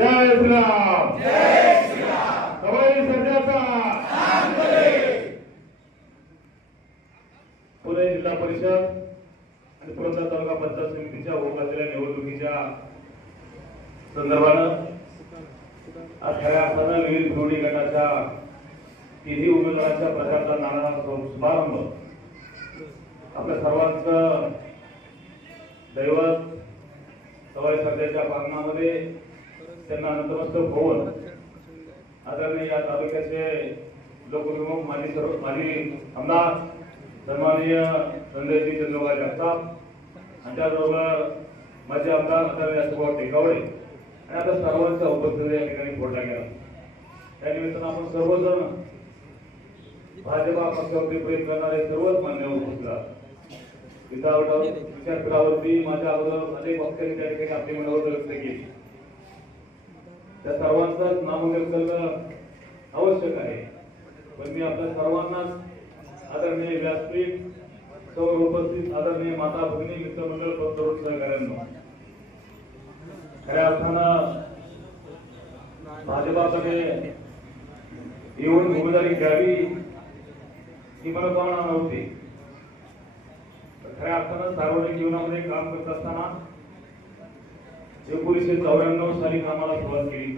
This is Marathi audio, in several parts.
जय श्रीराम, जय श्रीराम, सवाई सध्याचा पुणे जिल्हा परिषद आणि पुरंदर तालुका पंचायत समितीच्या होत निवडणुकीच्या संदर्भानं आज खऱ्या अर्थानं विविध विरोधी गटाच्या तिन्ही उमेदवारांच्या प्रचाराचा नाना शुभारंभ आपल्या सर्वांचं दैवत सवाई सध्याच्या प्रांगणामध्ये त्यांना नतमस्तक होऊन आदरणीय या तालुक्याचे लोकप्रमुख माजी आमदार सन्माननीय संजयजी चंद्रकांत जगताप आणि त्याचबरोबर माजी आमदार आदरणीय सुभाष टेकावडे आणि आता सर्वांच्या उपस्थितीत या ठिकाणी फोडला गेला। त्या निमित्तानं आपण सर्वजण भाजपा पक्षावरती प्रेम करणारे सर्वच मान्यवर उपस्थित विचारपीठावरती माझ्या अगोदर अनेक वक्त्यांनी त्या ठिकाणी आपली मनोगत व्यक्त केली। त्या सर्वांचाच नामोल्लेख करणं आवश्यक आहे, पण मी आपल्या सर्वांनाच आदरणीय व्यासपीठ समोर उपस्थित आदरणीय माता भगिनी मित्रमंडळ तरुण सहकाऱ्यांनो खऱ्या अर्थानं भाजपाकडे येऊन उमेदवारी घ्यावी ही मनोभावना नव्हती। खऱ्या अर्थानं सार्वजनिक जीवनामध्ये काम करत असताना 1994 साली कामाला सुरुवात केली।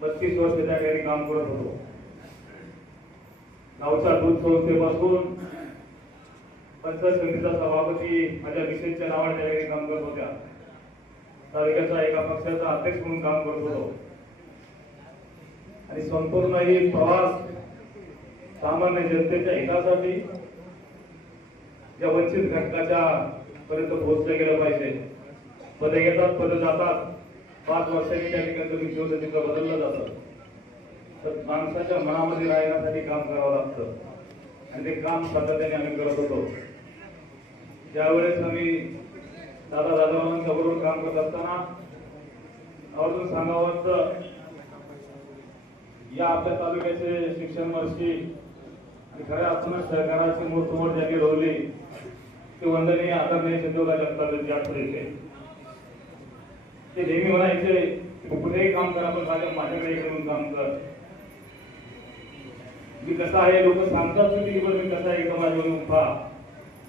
32 वर्ष त्या ठिकाणी काम करत होतो। गावच्या दूध संस्थेपासून पंचायत समितीचा सभापती माझ्या मिसेसच्या नावाने त्या ठिकाणी काम करत होत्या। तालुक्याचा एका पक्षाचा अध्यक्ष म्हणून काम करत होतो आणि संपूर्ण ही प्रवास सामान्य जनतेच्या हितासाठी या वंचित घटकाच्या पर्यंत पोहोचले गेलं पाहिजे। पदे येतात पदे जातात, 5 वर्षांनी त्या ठिकाणी जीवन तिथं बदललं जातं, तर माणसाच्या मनामध्ये राहण्यासाठी काम करावं लागतं आणि ते काम सातत्याने आम्ही करत होतो। ज्यावेळेस आम्ही दादांच्या बरोबर काम करत असताना अजून सांगावं या आपल्या तालुक्याचे शिक्षण वर्षी आणि खऱ्या अर्थानं सहकाराची मोठमोठ जागी रोवली ते वंदनीय आदरणीय चंद्रकांत जगताप यात्रेचे ते नेहमी म्हणायचे कुठेही काम करा पण माझ्याकडे येऊन काम कर। मी कसा आहे लोक सांगतात की मी कसा आहे एकदम माझ्यावर उभा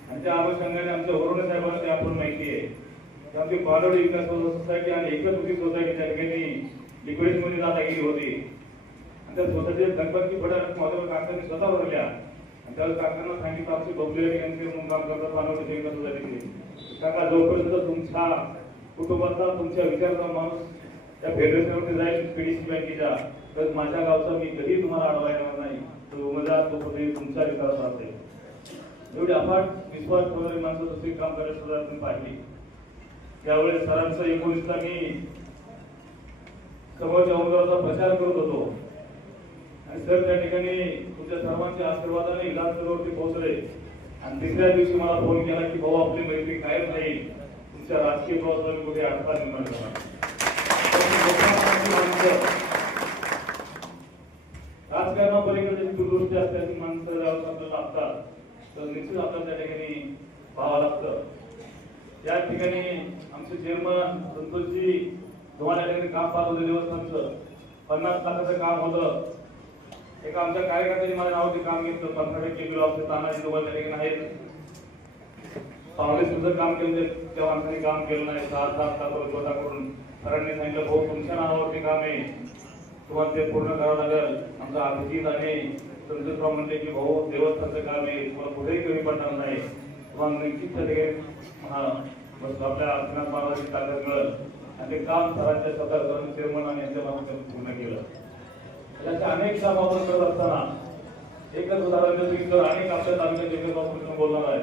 आणि त्या अनुषंगाने आमच्या वरुण साहेबांना ते आपण माहिती आहे। आमची पालवडी विकास सोसायटी आणि एकत्रित सोसायटी त्या ठिकाणी लिक्विडेशनमध्ये दादागिरी होती आणि त्या सोसायटीच्या गणपती फडात माझ्यावर काकांनी स्वतः भरल्या आणि त्यावेळेस काकांना सांगितलं आमची बबले यांचे म्हणून काम करतात पालवडी विकास सोसायटीचे काका जोपर्यंत तुमच्या कुटुंबाचा तुमच्या विचाराचा माणूस त्या फेडरेशनमध्ये जाईल पीडीसी बँकेच्या तर माझ्या गावचा मी कधी तुम्हाला अडवा येणार नाही, तो उमेदवार तो कधी तुमच्या विचाराचा असेल। एवढी अफाट विश्वास ठेवणारी माणसं दुसरी काम करायला सुद्धा तुम्ही पाहिली। त्यावेळेस सरांचं 19ला मी समोरच्या उमेदवाराचा प्रचार करत होतो आणि सर त्या ठिकाणी तुमच्या सर्वांच्या आशीर्वादाने विधानसभेवरती पोहोचले आणि तिसऱ्या दिवशी मला फोन केला की भाऊ आपली मैत्री कायम राहील, तुमच्या राजकीय प्रवासाला कुठे अडथळा निर्माण करणार। राजकारणापलीकडे दूरदृष्टी असल्याची माणसं आपल्याला लागतात तर निश्चित आपल्याला त्या ठिकाणी पाहावं लागतं। त्या ठिकाणी आमचे चेअरमन संतोषजी तुम्हाला त्या ठिकाणी काम पाहत होते देवस्थानचं 50 लाखाचं काम होतं। एका आमच्या कार्यकर्त्यांनी माझ्या नावाचे काम घेतलं 15% किलो औषध तानाजी तुम्हाला त्या ठिकाणी आहेत पावले सुद्धा काम केलं त्या माणसाने काम केलं नाही 6-7 लाख स्वतः करून सरांनी सांगितलं भाऊ तुमच्या नावावरती काम आहे तुम्हाला ते पूर्ण करावं लागेल। आमचा अभिजित आणि संतोषराव म्हणले की भाऊ देवस्थानचं काम आहे तुम्हाला कुठेही कमी पडणार नाही, तुम्हाला नक्कीच त्या ठिकाणी आपल्या अर्चनाथ महाराजांची ताकद मिळेल आणि ते काम सरांच्या स्वतः चेअरमन आणि यांच्या माध्यमातून पूर्ण केलं। त्याच्या अनेक काम आपण करत असताना एकच उदाहरण देतो तर अनेक आपल्या तालुक्यात एकच ऑपरेशन बोलणार आहे।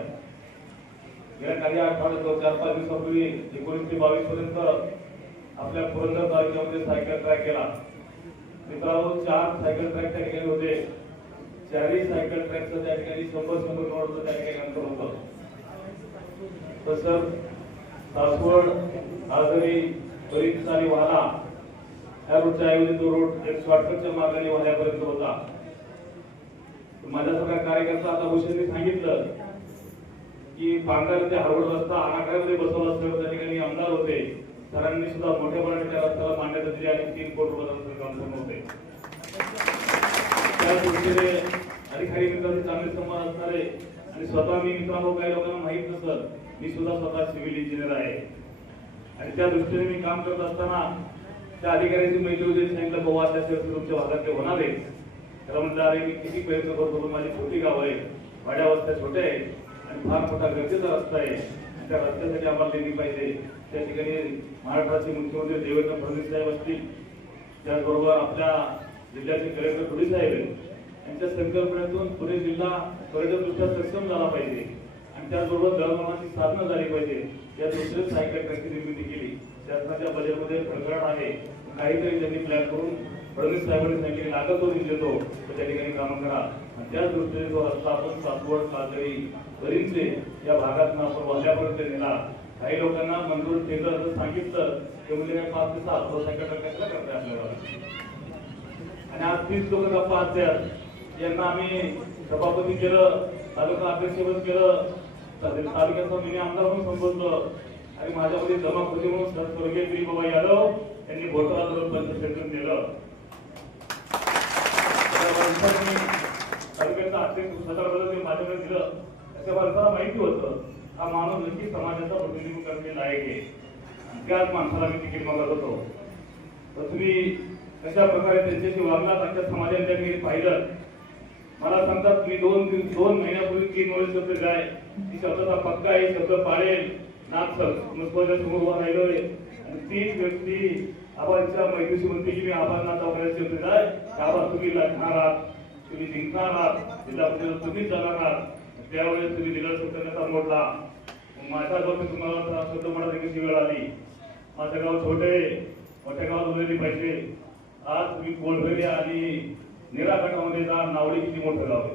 गेल्या काही आठवड्यात 4-5 दिवसापूर्वी 19 ते 22 पर्यंत आपल्या पुरंदर तालुक्यामध्ये सायकल ट्रॅक केला। मित्रांनो 4 सायकल ट्रॅक त्या ठिकाणी होते, 4ही सायकल ट्रॅकचं त्या ठिकाणी 100 करोडचं त्या ठिकाणी अंतर होतं। तसं सासवड आजरी बरीच आणि वाला या रोडच्या ऐवजी तो रोड एक शॉर्टकटच्या मार्गाने वाल्यापर्यंत होता। माझ्यासारखा कार्यकर्ता आता भूषणने सांगितलं की पांगार ते हरवड रस्ता आखाड्यामध्ये बसवला असल्यावर त्या ठिकाणी आमदार होते सरांनी सुद्धा मोठ्या प्रमाणात त्या रस्त्याला मान्यता दिली आणि 3 कोटी रुपयाचं काम पूर्ण होते. त्या दृष्टीने अधिकारी मित्रांचे चांगले संवाद असणारे आणि स्वतः मी मित्रांनो काही लोकांना माहित नसतं, मी सुद्धा स्वतः सिव्हिल इंजिनियर आहे आणि त्या दृष्टीने मी काम करत असताना त्या अधिकाऱ्याची मैत्री होती. सांगितलं बाबा त्याच्यावर तुमच्या भागात ते होणार आहे. त्याला म्हटलं अरे मी किती प्रयत्न करतो, माझी छोटी गाव आहे, वाड्या वस्त्या छोट्या आहे आणि फार मोठा गरजेचा रस्ता आहे. त्या रस्त्यासाठी आम्हाला दिली पाहिजे. त्या ठिकाणी महाराष्ट्राचे मुख्यमंत्री देवेंद्र फडणवीस साहेब असतील, त्याचबरोबर आपल्या जिल्ह्याचे कलेक्टर धुळे साहेब यांच्या संकल्पनेतून पुणे जिल्हा पर्यटनदृष्ट्या सक्षम झाला पाहिजे आणि त्याचबरोबर दळणवळणाची साधनं झाली पाहिजे या दृष्टीने सायकल ट्रॅकची निर्मिती केली. शासनाच्या बजेटमध्ये खडखडाट आहे. काहीतरी त्यांनी प्लॅन करून फडणवीस साहेबांनी सांगितले लागत तो निधी देतो तर त्या ठिकाणी कामं करा आणि त्याच दृष्टीने तो रस्ता आपण सासवड काजळी परिंचे या भागातून आपण वाल्यापर्यंत नेला. काही लोकांना मंजूर केलं असं सांगितलं ते म्हणजे काय 5 ते 7 सायकल ट्रॅक कसला करताय आपल्याला आणि आज 30 लोक गप्पा असतात. यांना आम्ही सभापती केलं, तालुका अध्यक्षपद केलं, तालुक्याचा मिनी आमदार म्हणून संबोधलं आणि माझ्यामध्ये जमाखोरी म्हणून स्वर्गीय गिरीबाबा यादव यांनी भोसला धरून पंचक्षेत्र दिलं. तालुक्याचा अध्यक्ष सदर माझ्याकडे दिलं. त्या माणसाला माहिती होतं हा माणूस नक्की समाजाचा प्रतिनिधित्व करणे लायक आहे. त्याच माणसाला मी तिकीट मागत होतो. तर तुम्ही कशा प्रकारे त्यांच्याशी वागलात आमच्या समाजाने त्यांनी पाहिलं. मला सांगतात मी 2 महिन्यापूर्वी 3 वेळेस शब्द काय ही शब्दाचा पक्का आहे, शब्द पाळेल नागपूरच्या समोर उभा राहिलोय आणि तीच व्यक्ती आबांच्या मैत्रीशी म्हणते की मी आबांना चौकायला शब्द काय आबा तुम्ही लढणार आहात, तुम्ही जिंकणार आहात, जिल्हा परिषद तुम्हीच जाणार आहात. त्यावेळेस तुम्ही दिलेला शब्द कसा मोडला. माझ्या गावात तुम्हाला शब्द मोडायची कशी वेळ आली. माझं गाव छोटे मोठ्या गावात उरलेली पाहिजे. आज तुम्ही कोलभेरी आणि निरागटामध्ये जा, नावडी किती मोठं गाव आहे.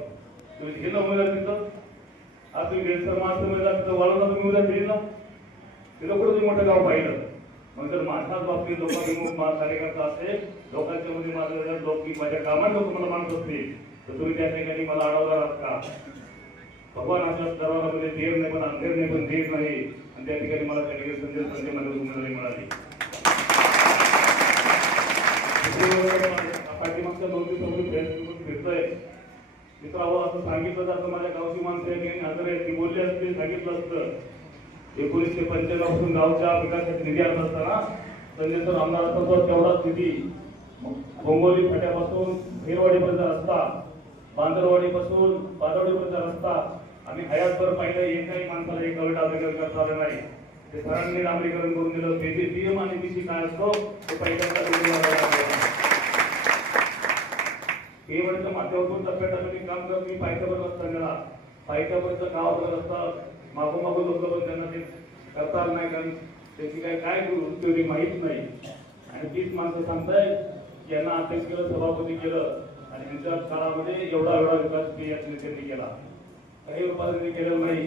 तुम्ही गेलं उमेदवार तिथं, आज तुम्ही बेलसर माणसं उमेदवार तिथं वाढवला तुम्ही उमेदवार दिली ना, तिथं कुठं तुम्ही मोठं गाव पाहिलं. मग जर माझ्याच बाबतीत लोकांनी कार्यकर्ता असेल, लोकांच्या मध्ये माझं लोक की माझ्या कामात लोक मला मानत असतील तर तुम्ही त्या ठिकाणी मला अडवणार आहात का. भगवान अशा दरबारामध्ये देर नाही पण अंधेर नाही पण देर नाही आणि त्या ठिकाणी मला त्या ठिकाणी संजय मध्ये उमेदवारी मिळाली. पाठीमागच्या 2 दिवसापूर्वी फेसबुक फिरतोय मित्रांनो असं सांगितलं जातं माझ्या गावची माणसं या ठिकाणी हजर आहेत. ती बोलली असते सांगितलं असतं 1995 पासून गावच्या विकासासाठी निधी आणत असताना संजय सर आमदार असताना तेवढाच निधी बोंगोली फाट्यापासून भेरवाडीपर्यंत रस्ता, बांदरवाडीपासून बादवडीपर्यंत रस्ता आम्ही हयातभर पाहिलं. एकाही माणसाला एक कवट डांबरीकरण करता आलं नाही. ते सरांनी डांबरीकरण करून दिलं. पीएम आणि बीसी काय असतो ते पहिल्यांदा केवळच्या माध्यमातून टप्प्याटप्प्याने काम करत मी पायथ्यापर्यंत रस्ता नेला. पायथ्यापर्यंत गावापर्यंत रस्ता मागोमागून लोक पण त्यांना ते करता आलं नाही कारण त्याची काय वृत्ती माहीत नाही. आणि तीच माणसं सांगतायत यांना अध्यक्ष केलं, सभापती केलं आणि त्यांच्या काळामध्ये एवढा विकास नेत्यांनी केला. काही रुपयांनी केलेलं नाही.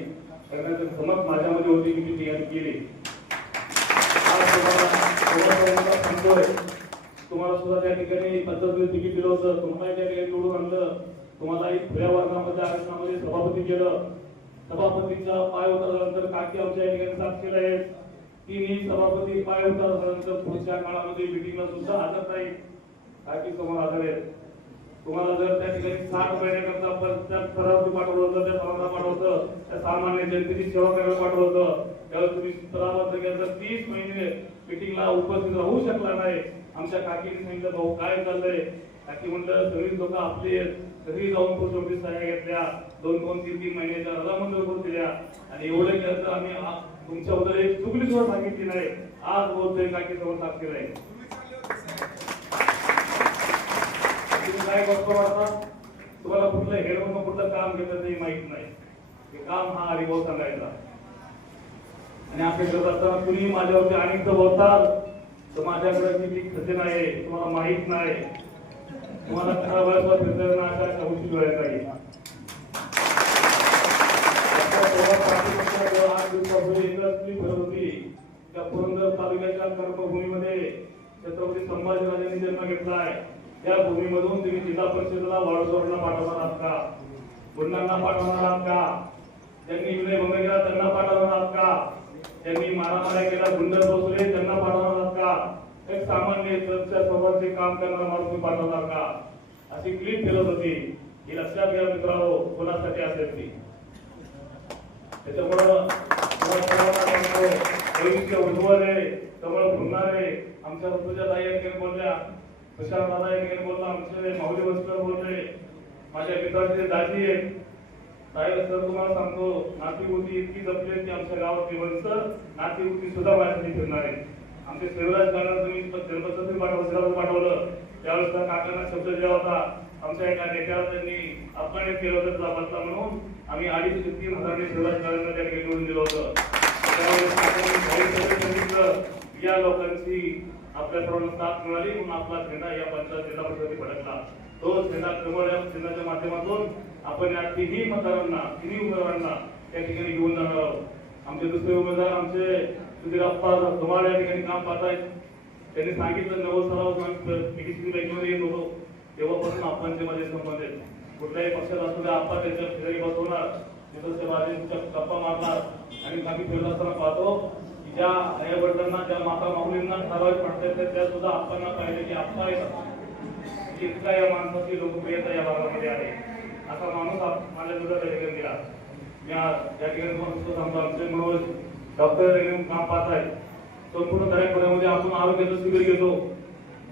करण्याचं समज माझ्यामध्ये होती की मी तयारी केली. सांगतोय तुम्हाला सुद्धा त्या ठिकाणी पद्धतीने तिकीट दिलं होतं, तुम्हाला त्या ठिकाणी निवडून आणलं, तुम्हाला खुल्या वर्गामध्ये आरक्षणामध्ये सभापती केलं. सभापतीच्या पाय उतरल्यानंतर काकी आमच्या ठिकाणी साक्षीला आहेत. तिन्ही सभापती पाय उतरल्यानंतर पुढच्या काळामध्ये मिटिंगला सुद्धा हजर नाही. काकी समोर हजर आहेत. तुम्हाला जर त्या ठिकाणी 60 महिन्याकरता प्रत्येक स्तरावरती पाठवलं होतं, त्या स्तराला पाठवलं, त्या सामान्य जनतेची सेवा करायला पाठवलं होतं, त्यावेळेस तुम्ही स्तरावर गेलं 30 महिने मिटिंगला उपस्थित राहू शकला नाही. आमच्या काकीने सांगितलं भाऊ काय चाललंय. काकी म्हणलं सगळी लोक आपली सगळी जाऊन पोस्ट सहाय्या घेतल्या, 2-2, 3-3 महिन्याच्या रजा मंजूर करून दिल्या आणि एवढं केलं तर आम्ही तुमच्याबद्दल एक चुकली सुद्धा सांगितली नाही. आज बोलतोय काकी समोर साक्षी नाही. तुम्ही काय गोष्ट वाटतात तुम्हाला कुठलं हेडमधून कुठलं काम घेतलं ते माहित नाही. ते काम हा हरिभाऊ सांगायचा आणि आपल्या करत असताना कुणी माझ्यावरती अनेक बोलतात तर माझ्याकडे किती खजिना आहे तुम्हाला माहित नाही. तुम्हाला खराब वयात फिरताना अशा औषध डोळ्यात आहे. 8 दिवसापूर्वी एकच फिरत होती त्या पुरंदर तालुक्याच्या कर्मभूमीमध्ये छत्रपती संभाजीराजांनी जन्म घेतलाय. त्या भूमीमधून तुम्ही जिल्हा परिषदेला वाळूसोरला पाठवणार आहात का, गुंडांना पाठवणार आहात का, ज्यांनी विनयभंग केला त्यांना पाठवणार आहात का, त्यांनी मारामाऱ्या केला, गुंड बसवले, त्यांना पाठवणार का? एक सामान्य तुमच्या सोबतचे काम करणारा माणूस तुम्ही पाठवणार का? अशी क्लिप फिरत होती. ही लक्षात घ्या मित्रांनो, कोणासाठी असेल ती. त्याच्यामुळं भविष्य उज्ज्वल आहे, कमळ फुलणार आहे. आमच्या ऋतुजा ताई या ठिकाणी बोलल्या, तुषार दादा या ठिकाणी बोलला, आमचे माऊली वस्कर बोलले, माझ्या मित्राचे दाजी आहेत. साहेब सर तुम्हाला सांगतो, नाती होती इतकी जपली की आमच्या गावातली वंश नाती होती सुद्धा माझ्यासाठी फिरणार आहे. आमचे शिवराज गाणं तुम्ही जन्मदिवशी पाठवलं, त्यावेळेस त्या काकांना शब्द दिला होता. आमच्या एका नेत्याला त्यांनी अपमानित केलं होतं बदला म्हणून आम्ही 2.5 ते 3 हजारांनी शिवराज गाण्यांना त्या ठिकाणी निवडून दिलं होतं. या लोकांची आपल्या सर्वांना साथ मिळाली म्हणून आपला झेंडा या पंचायत जिल्हा परिषदेत फडकला. तो झेंडा कमळ या चिन्हाच्या माध्यमातून आपण या तिन्ही उमेदवारांना त्या ठिकाणी घेऊन जाणार आहोत. आमचे दुसरे उमेदवार आमचे सुधीरप्पा धुमाळ या ठिकाणी काम पाहत आहेत. त्यांनी सांगितलं 90 सालापासून येत होतो तेव्हापासून आपण ते माझे संबंध आहेत. कुठल्याही पक्षात असू द्या आपण त्यांच्या फिराई बसवणार, तिथं बाजूच्या गप्पा मारणार आणि आम्ही फिरत असताना पाहतो की ज्या आई वडिलांना ज्या माता माऊलींना ठराविक पडतात त्या सुद्धा आपण पाहिजे की आपला इतका या माणसाची लोकप्रियता या भागामध्ये आहे. असा माणूस माझ्या सुद्धा त्या ठिकाणी दिला. या ठिकाणी सांगतो आमचे मनोज डॉक्टर काम पाहत आहेत. संपूर्ण दर्यापुरामध्ये आपण आरोग्याचं शिबिर घेतो,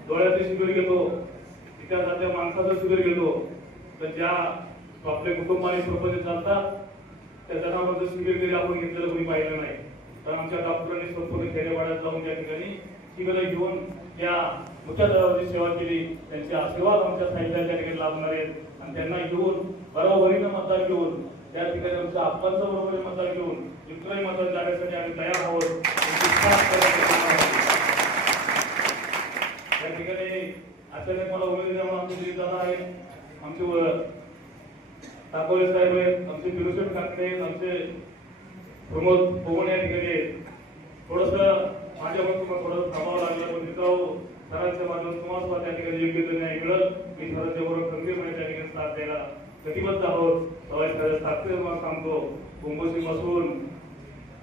डोळ्याचं शिबिर घेतो, त्या जात्या माणसाचं शिबिर घेतो. तर ज्या आपले कुटुंबाने प्रपंच चालतात त्या जनावरांचं शिबिर कधी आपण घेतलेलं कोणी पाहिलं नाही. तर आमच्या डॉक्टरांनी संपूर्ण खेडेवाड्यात जाऊन त्या ठिकाणी शिबिरं घेऊन त्या मुख्य दराची सेवा केली. त्यांचे आशीर्वाद आमच्या साहित्याच्या ठिकाणी लाभणार आहेत आणि त्यांना घेऊन बरोबरीनं मतदान घेऊन त्या ठिकाणी आमच्या आप्पांचं बरोबरी मतदान घेऊन इतरही मतदान जाण्यासाठी आम्ही तयार आहोत. त्या ठिकाणी अचानक मला उमेदवारी म्हणून आमचे दिलीप दादा आहेत, आमचे ताकोले साहेब आहेत, आमचे पिरुशेठ काकडे आहेत, आमचे प्रमोद पोगण या ठिकाणी आहेत. थोडस माझ्याकडून तुम्हाला थोडं थांबावं लागलं पण तिथं सरांच्या माध्यमातून तुम्हाला त्या ठिकाणी योग्य न्याय मिळत. मी सरांच्या बरोबर खंबीरपणे त्या ठिकाणी साथ द्यायला कटिबद्ध आहोत. साक्षी तुम्हाला सांगतो, कुंभशी बसून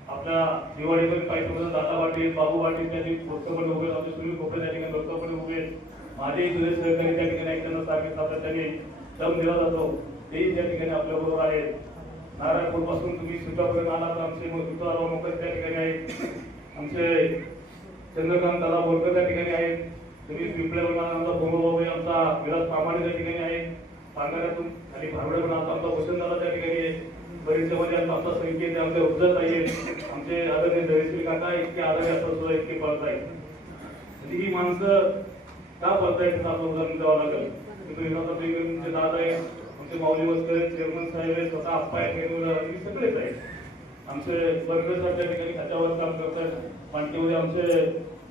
आपल्या दिवाळीपर्यंत काही समजा दादा पाटील, बाबू पाटील त्यांनी भक्तपणे उभे, आमचे सुनील खोपडे त्या ठिकाणी भक्तपणे उभे, माझे सुरेश सहकारी त्या ठिकाणी ऐकताना सांगितलं सातत्याने दम दिला जातो तेही त्या ठिकाणी आपल्या बरोबर आहेत. नारायणपूर पासून तुम्ही सुद्धापर्यंत आला तर आमचे मोकळे त्या ठिकाणी आहेत. आमचे चंद्रकांत दादा बोरकर त्या ठिकाणी आहेत. तुम्ही पिंपळेवरून आमचा भोमबाबू आमचा विलास प्रामाणिक त्या ठिकाणी आहे. पांगाऱ्यातून खाली भावड्याकडून आमचा भूषण दादा त्या ठिकाणी आहे. बरेचसे आमचा संकेत आमचे उपजत आहेत. आमचे आदरणीय धैर्यशील काका इतके आदरणीय असतात सुद्धा इतके पळत आहेत. म्हणजे ही माणसं का पळतायत त्याचं आपलं उदाहरण द्यावं लागेल. तुमचे दादा आहे, आमचे माऊली वस्कर चेअरमन साहेब आहेत, स्वतः आप्पा आहेत, सगळेच आहेत. आमचे बर्गर साहेब त्या ठिकाणी खात्यावर काम करतात. पांटीमध्ये आमचे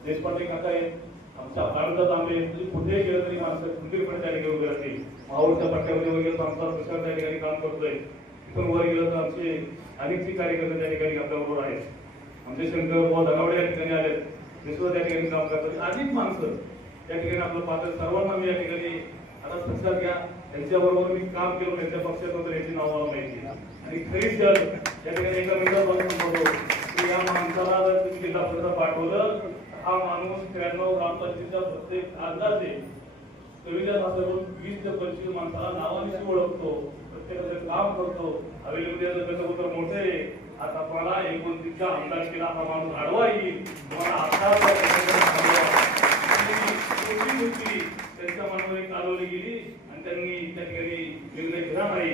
देशपांडे काका आहेत, आमच्या भारतात आम्ही कुठेही गेलं तरी माणसं खंबीरपणे त्या ठिकाणी उभे राहतील. माहूरच्या पट्ट्यामध्ये वगैरे आमचा प्रसार त्या ठिकाणी काम करतोय. तिथून वर गेलं तर आमचे अनेकची कार्यकर्ते त्या ठिकाणी आपल्याबरोबर आहेत. आमचे शंकर धनावडे या ठिकाणी आलेत, ते सुद्धा त्या ठिकाणी काम करतात. अनेक माणसं त्या ठिकाणी आपलं पात्र सर्वांना मी या ठिकाणी आता लक्षात घ्या. त्यांच्याबरोबर मी काम केलं, त्यांच्या पक्षात होतं याची नाव मला माहिती आणि खरीच जर त्या ठिकाणी एका मिनिटापासून म्हणतो की या माणसाला जर तुम्ही जिल्हा परिषद पाठवलं हा माणूस 93 ग्रामपंचायतीच्या प्रत्येक अंदाजे 20 ते 25 माणसाला नावानिशी ओळखतो, प्रत्येकाचं काम करतो. अवेलेबल मोठे आता मला 29च्या आमदारकीला हा माणूस आडवा येईल. मला आता त्यांच्या मनामध्ये चालवली गेली आणि त्यांनी त्या ठिकाणी निर्णय घेतला नाही.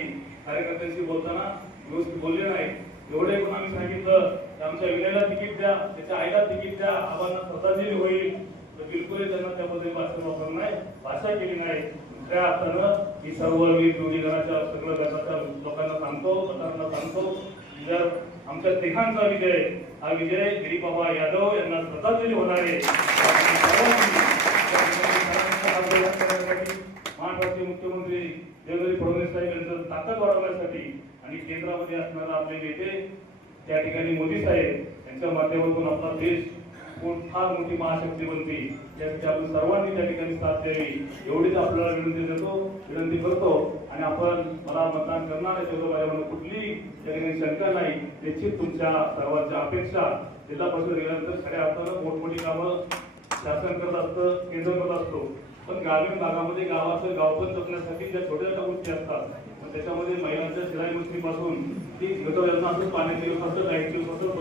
कार्यकर्त्यांशी बोलताना व्यवस्थित बोलले नाही. एवढे पण आम्ही सांगितलं आमच्या विनयला तिकीट द्या, त्याच्या आईला तिकीट द्या, आम्हाला श्रद्धांजली होईल. तर बिलकुल त्यांना त्यामध्ये भाषा वापर नाही, भाषा केली नाही. दुसऱ्या अर्थानं ही सर्व मी जोडीदाराच्या सगळं गटाच्या लोकांना सांगतो, गटांना सांगतो, जर आमच्या तिघांचा विजय हा विजय गिरीबाबा यादव यांना श्रद्धांजली होणार आहे. महाराष्ट्राचे मुख्यमंत्री देवेंद्र फडणवीस साहेब यांचं ताकद वाढवण्यासाठी आणि केंद्रामध्ये असणारे आपले नेते त्या ठिकाणी मोदी साहेब यांच्या माध्यमातून आपला देश फार मोठी महाशक्ती बनते. यासाठी आपण सर्वांनी त्या ठिकाणी साथ द्यावी एवढीच आपल्याला विनंती करतो आणि आपण मला मतदान करणार आहे माझ्यामध्ये कुठलीही त्या ठिकाणी शंका नाही. निश्चित तुमच्या सर्वांच्या अपेक्षा जिल्हा परिषद गेल्यानंतर खऱ्या अर्थानं मोठमोठी कामं शासन करत असतं, केंद्र करत असतो. पण ग्रामीण भागामध्ये गावाचं गावपण जपण्यासाठी ज्या छोट्या छोट्या गोष्टी असतात, त्याच्यामध्ये महिलांच्या शिलाई मशीनीपासून ती गटर योजना असतं, पाण्याची योजना असतं, लाईटची योजना असतं,